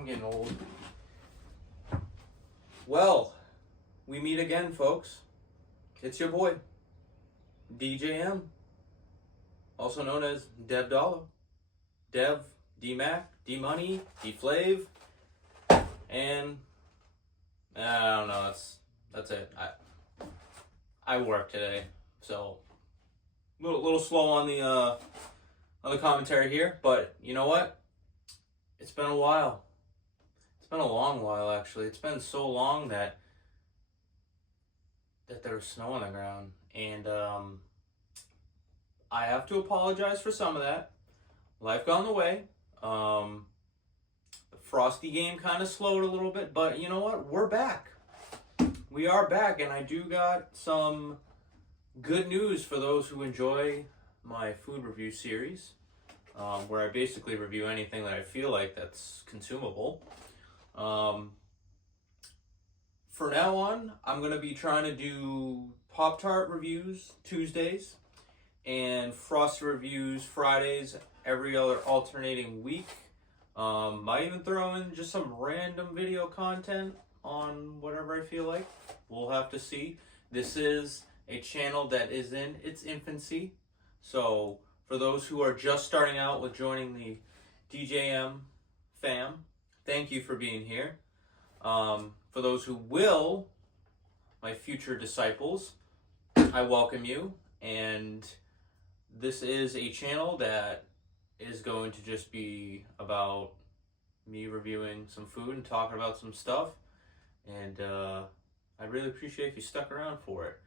I'm getting old. Well, we meet again, folks. It's your boy, DJM, also known as Dev Dollar. Dev, D-Mac, D-Money, D-Flav, and I don't know, that's it. I work today, so little slow on the commentary here, but you know what? It's been a while. It's been a long while, actually. It's been so long that there was snow on the ground, and I have to apologize for some of that. Life got in the way. The Frosty game kind of slowed a little bit, but you know what? We're back. We are back, and I do got some good news for those who enjoy my food review series, where I basically review anything that I feel like that's consumable. For now on, I'm going to be trying to do PopTart reviews Tuesdays and Frosty reviews Fridays, every other alternating week. Might even throw in just some random video content on whatever I feel like. We'll have to see. This is a channel that is in its infancy. So for those who are just starting out with joining the DJM fam, thank you for being here. For those who will, my future disciples, I welcome you. And this is a channel that is going to just be about me reviewing some food and talking about some stuff. And I really appreciate if you stuck around for it.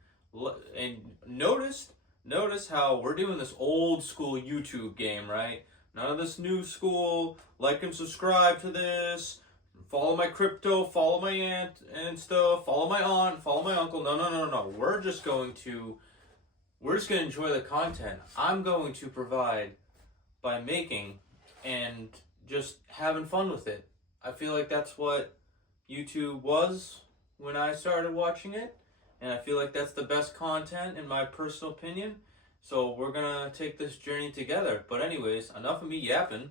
And notice how we're doing this old school YouTube game, right? None of this new school, like and subscribe to this, follow my crypto, follow my aunt and stuff, follow my aunt, follow my uncle. No. We're just going to enjoy the content I'm going to provide by making and just having fun with it. I feel like that's what YouTube was when I started watching it, and I feel like that's the best content in my personal opinion. So we're gonna take this journey together. But anyways, enough of me yapping.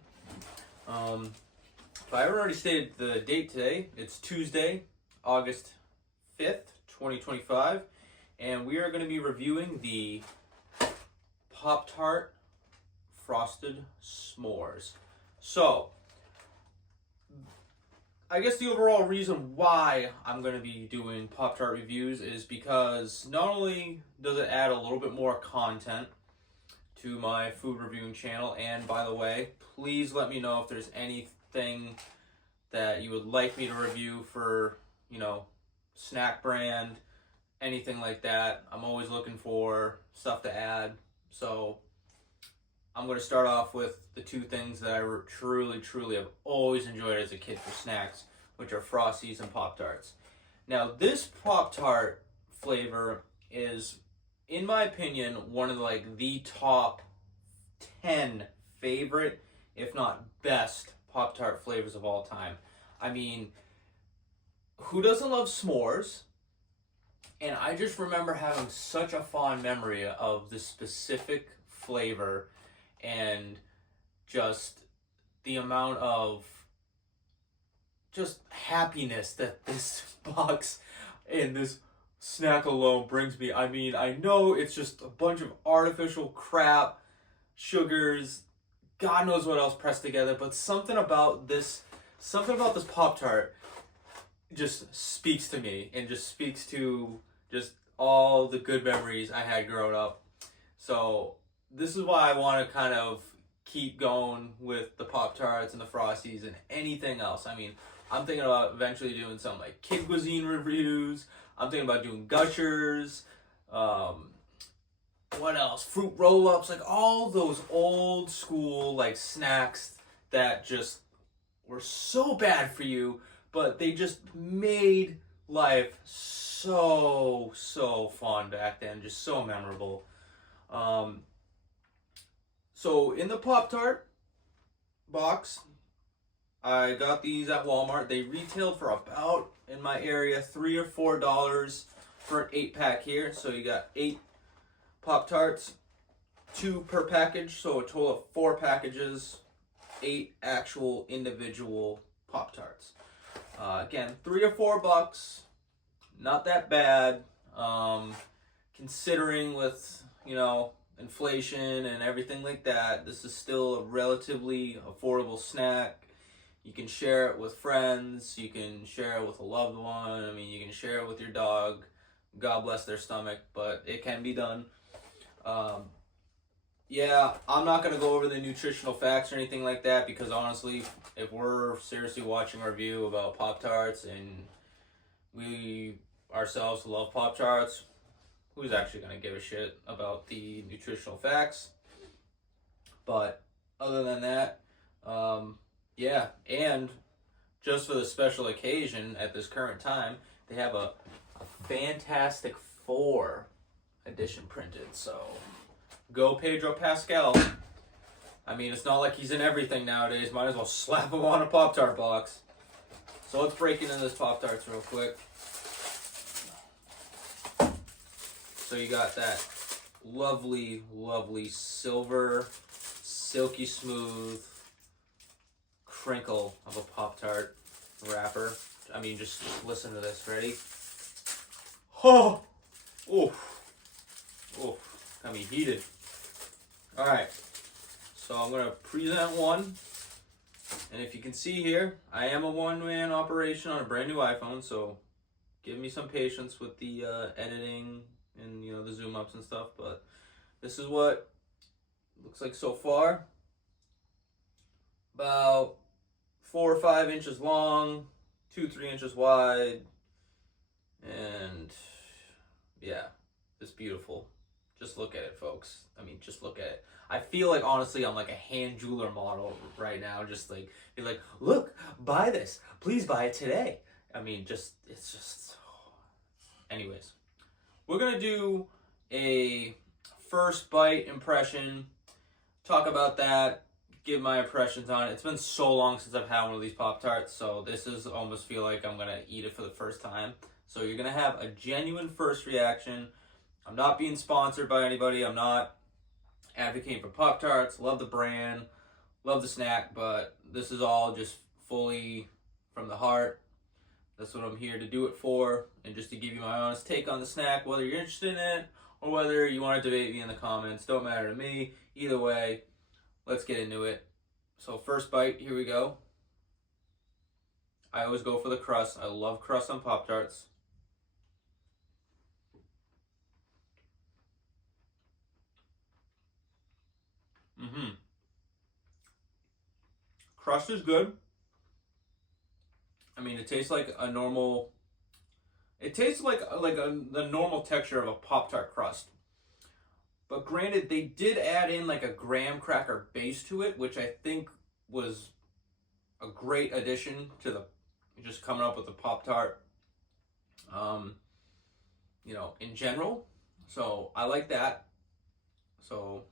If I haven't already stated the date today, it's Tuesday, August 5th, 2025, and we are going to be reviewing the PopTart Frosted S'mores. So, I guess the overall reason why I'm going to be doing PopTart reviews is because not only does it add a little bit more content to my food reviewing channel, and by the way, please let me know if there's anything that you would like me to review for, snack brand, anything like that. I'm always looking for stuff to add. So I'm going to start off with the two things that I truly have always enjoyed as a kid for snacks, which are Frosties and Pop-Tarts. Now, this Pop-Tart flavor is, in my opinion, one of the top 10 favorite, if not best, Pop-Tart flavors of all time. I mean, who doesn't love s'mores? And I just remember having such a fond memory of this specific flavor and just the amount of just happiness that this box and this snack alone brings me. I mean, I know it's just a bunch of artificial crap, sugars, God knows what else pressed together, but something about this Pop-Tart just speaks to me and just speaks to just all the good memories I had growing up. So this is why I want to kind of keep going with the Pop-Tarts and the Frosties and anything else. I mean, I'm thinking about eventually doing some kid cuisine reviews. I'm thinking about doing Gushers. What else? Fruit roll-ups, all those old school snacks that just were so bad for you, but they just made life so fun back then, just so memorable. So in the Pop-Tart box, I got these at Walmart. They retailed for about, in my area, $3 or $4 for an 8-pack here. So you got 8 Pop-Tarts, 2 per package, so a total of 4 packages, 8 actual individual Pop-Tarts. Again, $3 or $4, not that bad. Considering with, inflation and everything like that, this is still a relatively affordable snack. You can share it with friends. You can share it with a loved one. I mean, you can share it with your dog. God bless their stomach, but it can be done. Yeah, I'm not going to go over the nutritional facts or anything like that because honestly, if we're seriously watching a review about Pop-Tarts and we ourselves love Pop-Tarts, who's actually going to give a shit about the nutritional facts? But other than that, yeah, and just for the special occasion at this current time, they have a Fantastic Four edition printed. So go Pedro Pascal. I mean, it's not like he's in everything nowadays. Might as well slap him on a Pop-Tart box. So let's break into this Pop-Tarts real quick. So you got that lovely, lovely silver, silky smooth crinkle of a Pop-Tart wrapper. I mean, just listen to this. Ready? Oh! Oof. Oof. Got me heated. Alright. So I'm going to present one. And if you can see here, I am a one-man operation on a brand new iPhone, so give me some patience with the editing and, the zoom ups and stuff. But this is what it looks like so far. About 4 or 5 inches long, 2-3 inches wide, and yeah, it's beautiful. Just look at it, folks. I mean, just look at it. I feel like, honestly, I'm like a hand jeweler model right now. Just like, you're like, look, buy this. Please buy it today. I mean, it's just... Anyways, we're going to do a first bite impression, talk about that, give my impressions on it. It's been so long since I've had one of these Pop-Tarts, so this is almost feel like I'm going to eat it for the first time. So you're going to have a genuine first reaction. I'm not being sponsored by anybody. I'm not advocating for Pop-Tarts. Love the brand, love the snack, but this is all just fully from the heart. That's what I'm here to do it for, and just to give you my honest take on the snack, whether you're interested in it or whether you want to debate me in the comments. Don't matter to me. Either way, let's get into it. So first bite, here we go. I always go for the crust. I love crust on Pop-Tarts. Crust is good. I mean, it tastes like a normal... It tastes like the normal texture of a Pop-Tart crust. But granted, they did add in like a graham cracker base to it, which I think was a great addition to the... Just coming up with the Pop-Tart, in general. So, I like that. So,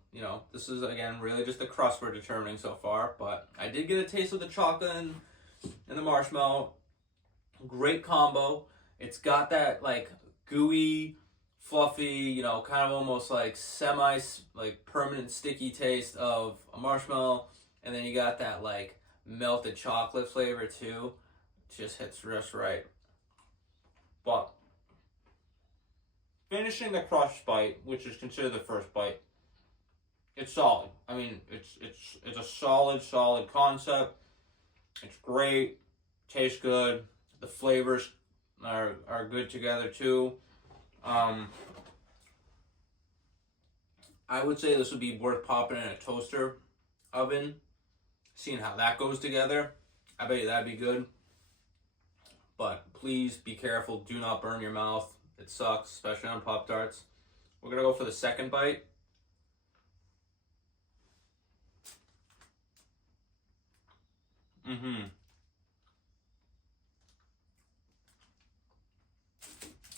this is, again, really just the crust we're determining so far. But I did get a taste of the chocolate and the marshmallow. Great combo. It's got that, like, gooey, fluffy, kind of almost like permanent sticky taste of a marshmallow. And then you got that, like, melted chocolate flavor, too. Just hits just right. But finishing the crust bite, which is considered the first bite, it's solid. I mean, it's a solid concept. It's great. Tastes good. The flavors are good together too. I would say this would be worth popping in a toaster oven, seeing how that goes together. I bet you that'd be good. But please be careful. Do not burn your mouth. It sucks, especially on Pop-Tarts. We're going to go for the second bite.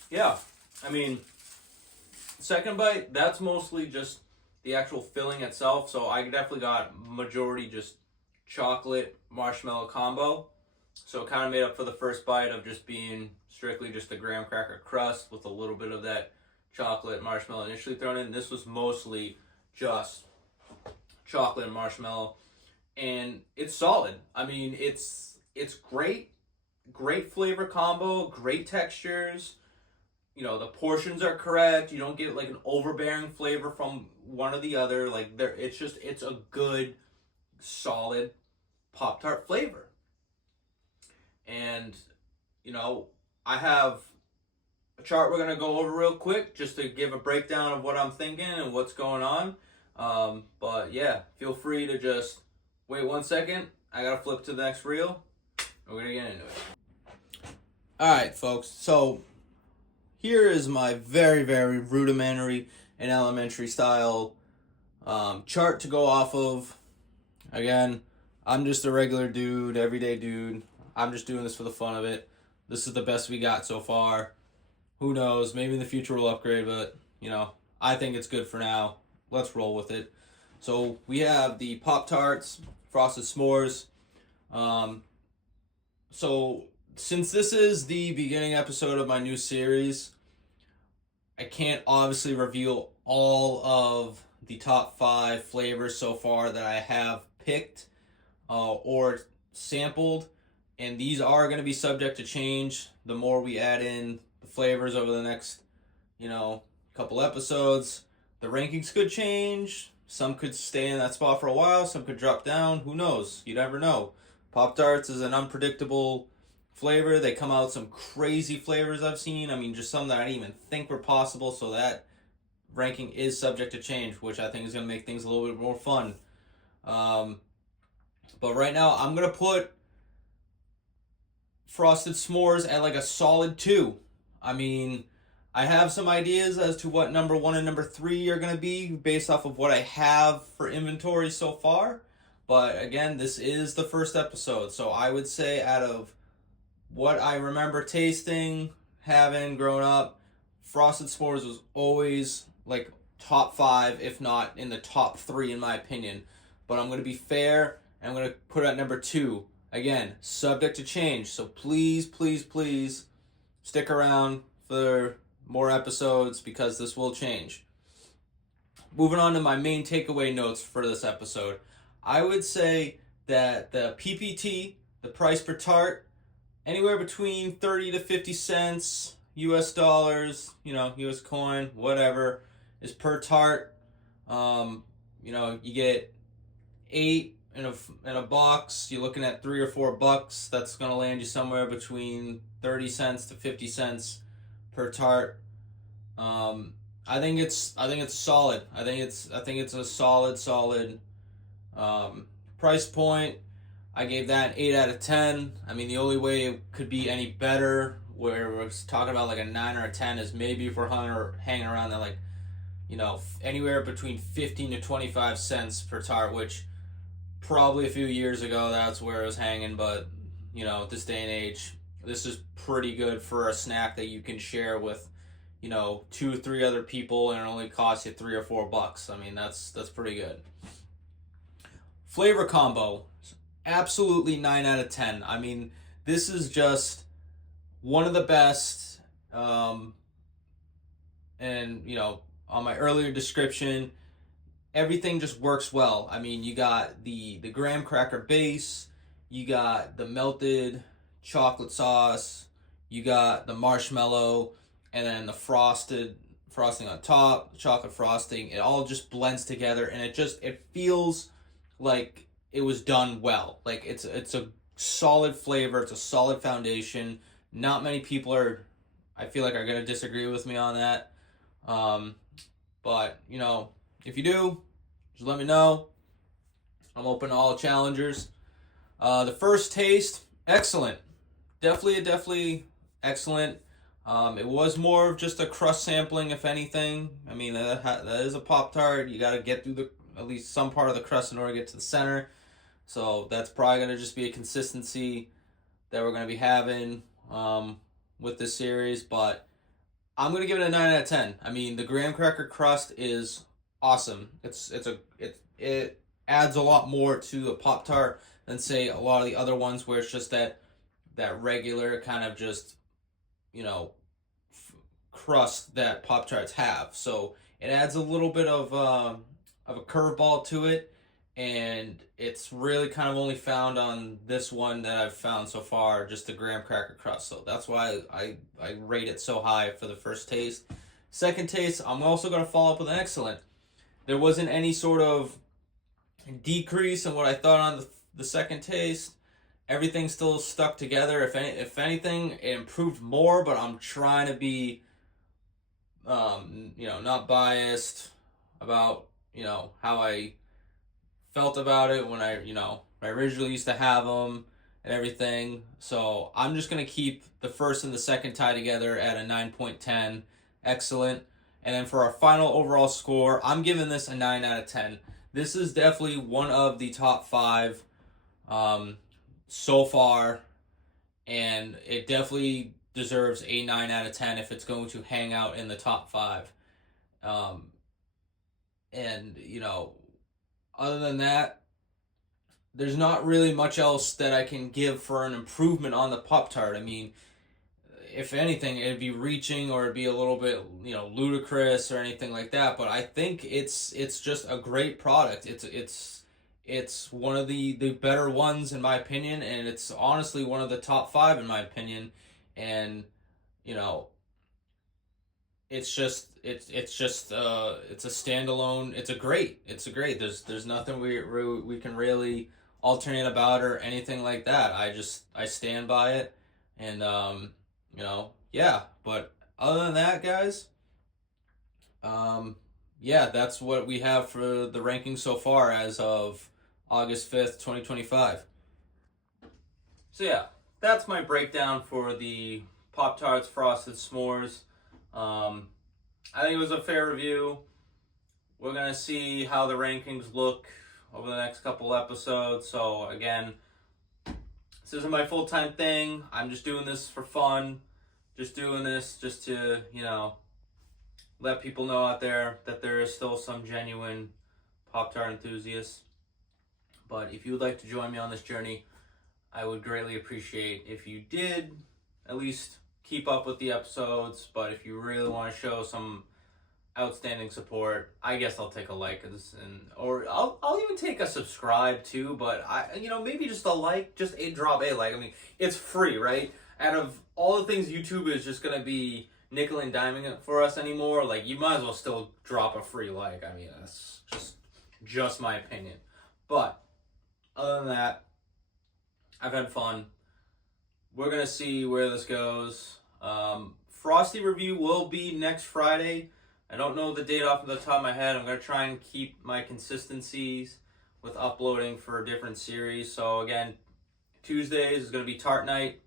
Yeah, I mean, second bite, that's mostly just the actual filling itself. So I definitely got majority just chocolate marshmallow combo. So it kind of made up for the first bite of just being strictly just a graham cracker crust with a little bit of that chocolate marshmallow initially thrown in. This was mostly just chocolate and marshmallow, and it's solid. I mean, it's it's great. Great flavor combo, great textures. You know, the portions are correct. You don't get like an overbearing flavor from one or the other. Like there, it's a good, solid Pop-Tart flavor. And you know, I have a chart we're gonna go over real quick just to give a breakdown of what I'm thinking and what's going on. But yeah, feel free to just wait 1 second. I gotta flip to the next reel. We're gonna get into it. All right, folks. So here is my very, very rudimentary and elementary style chart to go off of. Again, I'm just a regular dude, everyday dude. I'm just doing this for the fun of it. This is the best we got so far. Who knows? Maybe in the future we'll upgrade, but you know, I think it's good for now. Let's roll with it. So we have the Pop-Tarts, Frosted S'mores. So since this is the beginning episode of my new series, I can't obviously reveal all of the top 5 flavors so far that I have picked or sampled, and these are going to be subject to change the more we add in the flavors over the next, couple episodes. The rankings could change. Some could stay in that spot for a while. Some could drop down. Who knows? You never know. Pop-Tarts is an unpredictable flavor. They come out some crazy flavors I've seen. I mean, just some that I didn't even think were possible. So that ranking is subject to change, which I think is going to make things a little bit more fun. But right now, I'm going to put Frosted S'mores at like a solid 2. I mean, I have some ideas as to what number 1 and number 3 are going to be based off of what I have for inventory so far. But again, this is the first episode. So I would say out of what I remember tasting, having grown up, Frosted S'mores was always like top 5, if not in the top 3 in my opinion. But I'm going to be fair, and I'm going to put it at number 2. Again, subject to change. So please, please, please stick around for more episodes because this will change. Moving on to my main takeaway notes for this episode. I would say that the PPT, the price per tart, anywhere between 30 to 50 cents US dollars, US coin, whatever, is per tart. You get 8 in a box. You're looking at $3 or $4. That's gonna land you somewhere between 30 cents to 50 cents per tart. I think it's solid. I think it's a solid price point. I gave that an 8 out of 10. I mean, the only way it could be any better, where we're talking about like a 9 or a 10, is maybe if we're hanging around that, like, anywhere between 15 to 25 cents per tart, which probably a few years ago that's where it was hanging. But this day and age, this is pretty good for a snack that you can share with 2 or 3 other people, and it only costs you $3 or $4. I mean, that's pretty good. Flavor combo, absolutely 9 out of 10. I mean, this is just one of the best. And on my earlier description, everything just works well. I mean, you got the graham cracker base, you got the melted chocolate sauce, you got the marshmallow, and then the frosting on top, the chocolate frosting. It all just blends together, and it feels like it was done well. Like it's a solid flavor, it's a solid foundation. Not many people I feel like, are gonna disagree with me on that. But if you do, just let me know. I'm open to all challengers. The first taste, excellent. Definitely excellent. It was more of just a crust sampling, if anything. I mean, that is a Pop-Tart. You got to get through at least some part of the crust in order to get to the center. So that's probably going to just be a consistency that we're going to be having with this series. But I'm going to give it a 9 out of 10. I mean, the graham cracker crust is awesome. It adds a lot more to a Pop-Tart than, say, a lot of the other ones where it's just that regular kind of just crust that Pop-Tarts have. So it adds a little bit of a curveball to it, and it's really kind of only found on this one that I've found so far, just the graham cracker crust. So that's why I rate it so high for the first taste. Second taste, I'm also going to follow up with an excellent. There wasn't any sort of decrease in what I thought on the second taste. Everything still stuck together. If anything, it improved more. But I'm trying to be, not biased about how I felt about it when I originally used to have them and everything. So I'm just gonna keep the first and the second tie together at a 9.10, excellent. And then for our final overall score, I'm giving this a 9 out of 10. This is definitely one of the top five so far, and it definitely deserves a 9 out of 10 if it's going to hang out in the top five. Um, and other than that, there's not really much else that I can give for an improvement on the PopTart. I mean, if anything, it'd be reaching or it'd be a little bit, ludicrous or anything like that. But I think it's just a great product. It's one of the better ones in my opinion, and it's honestly one of the top five in my opinion. And you know, it's a standalone. It's a great. There's nothing we can really alternate about or anything like that. I stand by it, and yeah. But other than that, guys, yeah, that's what we have for the rankings so far as of August 5th, 2025. So yeah, that's my breakdown for the Pop Tarts Frosted S'mores. I think it was a fair review. We're gonna see how the rankings look over the next couple episodes. So again, this isn't my full-time thing. I'm just doing this for fun. Just doing this just to, let people know out there that there is still some genuine Pop-Tart enthusiasts. But if you would like to join me on this journey, I would greatly appreciate if you did at least keep up with the episodes. But if you really want to show some outstanding support, I guess I'll take a like, or I'll even take a subscribe too. But maybe just a like, just drop a like. I mean, it's free, right? Out of all the things YouTube is just gonna be nickel and diming it for us anymore, like, you might as well still drop a free like. I mean, that's just my opinion. But other than that, I've had fun. We're gonna see where this goes. Frosty review will be next Friday. I don't know the date off the top of my head. I'm gonna try and keep my consistencies with uploading for different series. So again, Tuesdays is gonna be Tart Night.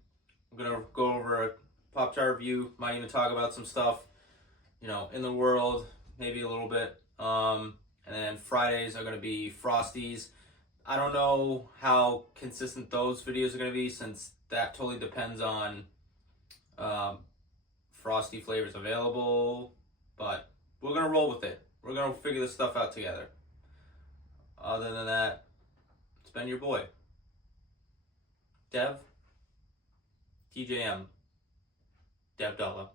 I'm gonna go over a Pop-Tart review. Might even talk about some stuff, in the world, maybe a little bit. And then Fridays are gonna be Frosties. I don't know how consistent those videos are gonna be, since that totally depends on Frosty flavors available. But we're gonna roll with it. We're gonna figure this stuff out together. Other than that, it's been your boy, Dev, TJM, Dev Dollar,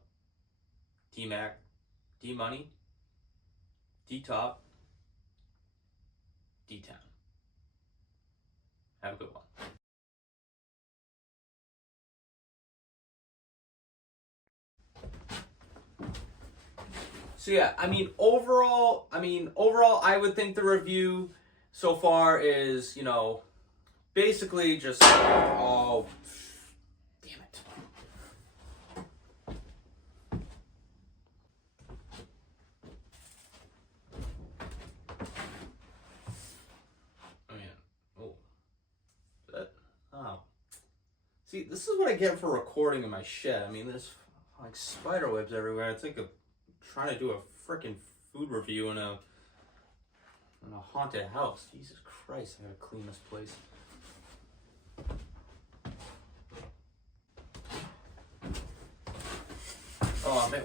D-Mac, D-Money, D-Top, D-Town. Have a good one. So yeah, overall, I would think the review so far is, basically just, oh, damn it. See, this is what I get for recording in my shed. There's like spider webs everywhere. It's like trying to do a freaking food review in a haunted house. Jesus Christ, I gotta clean this place. Oh man,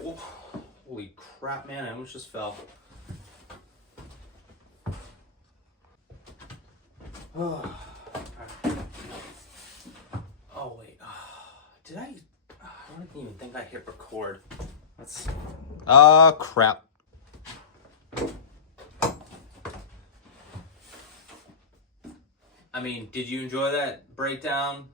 holy crap, man, I almost just fell. Oh wait, did I don't even think I hit record. That's crap. mean, did you enjoy that breakdown?